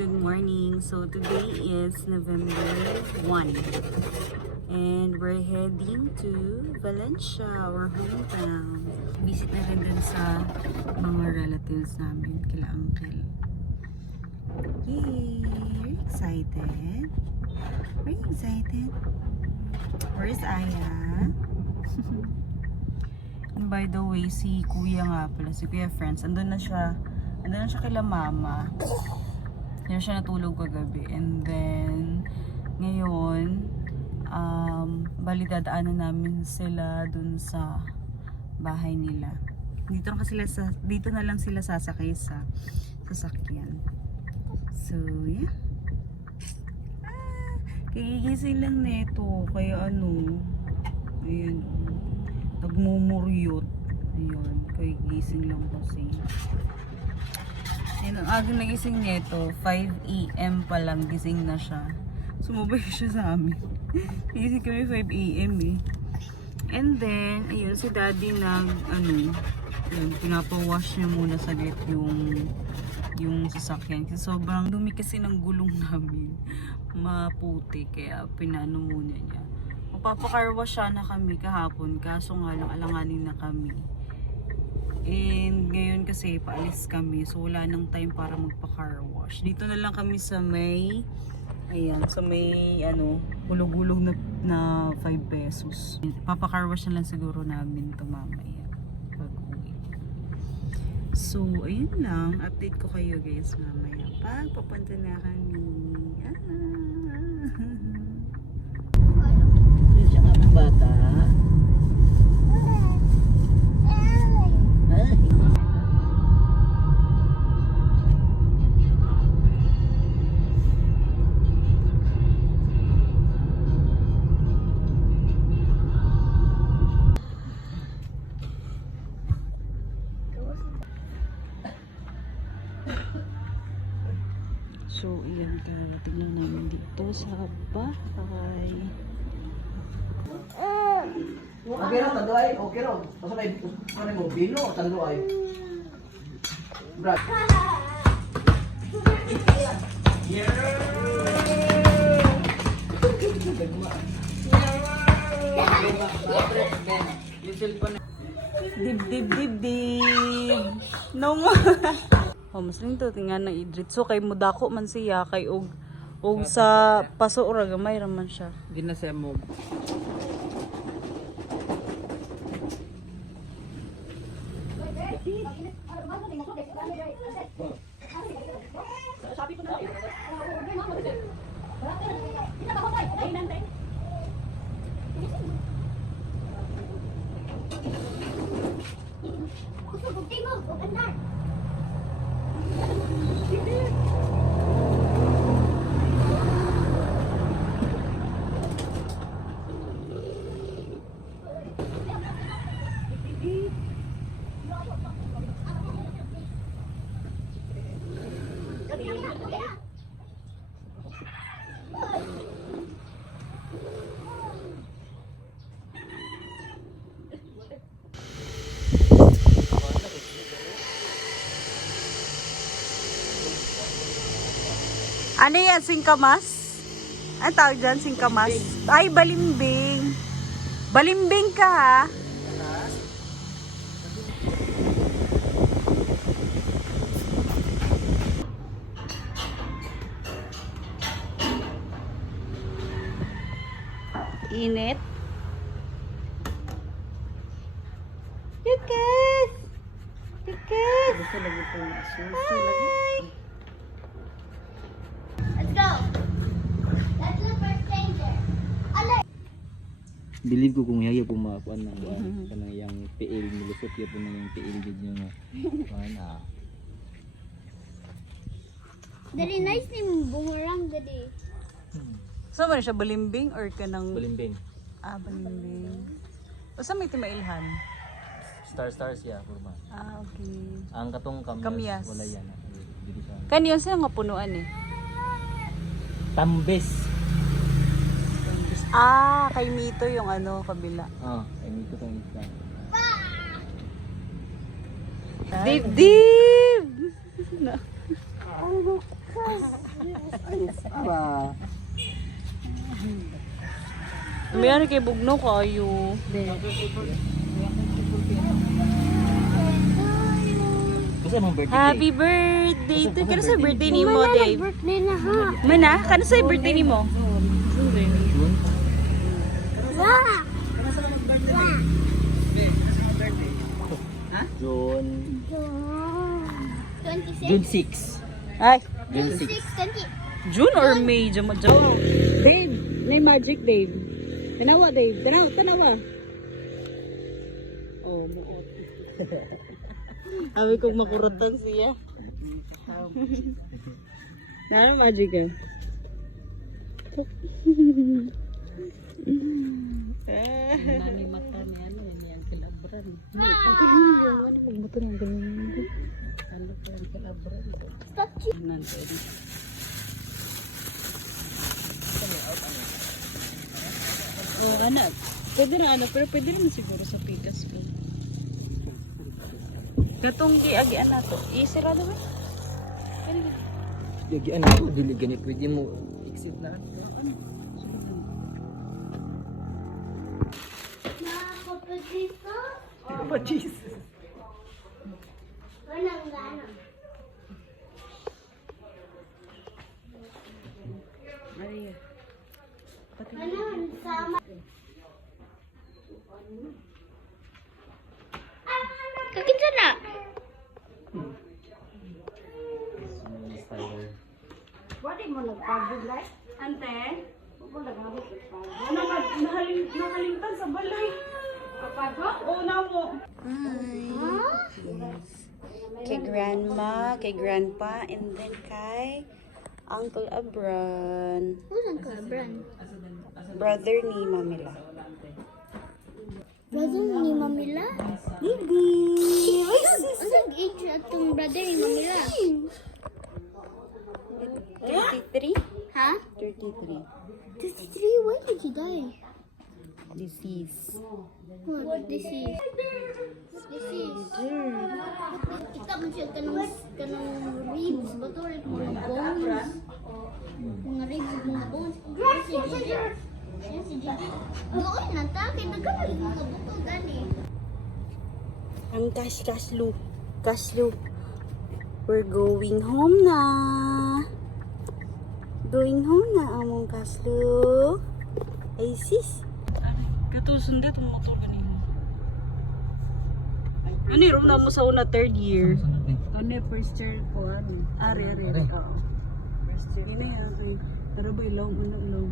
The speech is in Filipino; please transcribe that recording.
good morning. So today is November 1 and we're heading to Valencia, our hometown. Visit na rin dun sa mga relatives namin, kila uncle. Yay! Are you excited? Are you excited? Where's Aya? And by the way, si Kuya nga pala, si Kuya Friends, andun na siya kila mama. Yan siya natulog kagabi. And then, ngayon, bali dadaanan namin sila dun sa bahay nila. Dito na lang sila sasakay sa sasakyan. So, yeah. Kagigising lang neto. Kaya ayan, nagmumuryot. Ayan, kagigising lang kasi. Ayan, ang agang nagising neto, 5 AM pa lang gising na siya. Sumabay siya sa amin. Gising kami 5 AM eh. And then, ayun, si daddy pinapawash niya muna saglit yung sasakyan. Kasi sobrang dumi kasi ng gulong namin. Maputi, kaya pinano muna niya. Magpapakarwash na kami kahapon, kaso nga lang alanganin na kami. And ngayon kasi paalis kami, so wala nang time para magpa-carwash. Dito na lang kami sa may hulog-hulog na 5 pesos. Papa-carwash na lang siguro namin ito mamaya pag-uwi. So ayun lang, update ko kayo guys mamaya pag papunta na kami. Siya nga bata. So, iyan karating lang namin dito sa bahay. Okay raw, tando ay. Okay raw. Basta may mo bino, tando ay. Brad. Dib. No mo. Oh, mas rin to tingnan ng Idrit. So kay mudako man siya kay og sa paso ura gamay raman siya. Di na siya mo. Ano yan? Singkamas? Ano tawag dyan? Singkamas? Ay, balimbing. Balimbing ka ha? Init. Lucas! Lucas! Gusto lagi po na suso lagi. Let's go. Let's look for stranger. Believe ko kung yayo kung makakuan ng kanang yang PL nilusot ya po nang yung PL gid nga. Ana. Very nice ni boomerang gadi. So, man siya balimbing or kanang... Balimbing. Ah, balimbing. O sa may timailhan? Stars ya kurma. Ah, okay. Ang katong Kamyas. wala yan. Dili siya. Kaniyon siya nga punuan eh. Tambes. Ah, kay Mito yung kabila. Ay nito tong isda. Dib! Aba. Mayroon kay Bugno kayo. Kasi mong birthday. Happy birthday to Kano sa birthday ni mo, Dave? Birthday na ha. Mana? Kano sa birthday ni mo? June. Wah! June. June 26. June 6. Ay, June 6, 6. 20. June or May? Diyama. Dave, may magic, Dave. Tanawa, Dave. Tanawa. Oh, muot. Sabi kong makuratan siya. Nana magic ka? Nani mata ni ano yang kelabran. Ang galing yun. Ano magbuto ng galing? Ano pa yung kelabran? Statue. Nanti. Oh, anak. Pwede na anak, pero pwede naman siguro sa pikas ko. Katong giagian na to. Isirado ba? Pwede ba? Yagian ako, dili ganit. Pwede mo exit na. Nakakapag dito. Apa Jesus? Walang gana. Maria. Walang sama. Kakita na. Ante? Nakalimtan sa balay. Oo na mo. Kay grandma, kay grandpa, and then kay Uncle Abran. Who's Uncle Brand? Brother ni Mamila. Brother ni Mamila? Hindi. Anong age atong brother ni Mamila? 33? Ha? 33. 33? Why did he die? Disease. What disease? Disease. Kita man siya kanang ribs. Bato rin mga bones. Mga ribs, mga bones. Yes, si Gigi. Yes, si Gigi. Noon na ta. Kaya nagkamali mo ka buto gani. Ang Kaslu. We're going home na. Going home na among Kaslu. Ay sis. Katusundat mo motor kanino. Ano yung na mo sa una third year? Ano first year ko ano? Ari. Oo. First year. Ini ya. Pero ba ilaw mo na ilaw.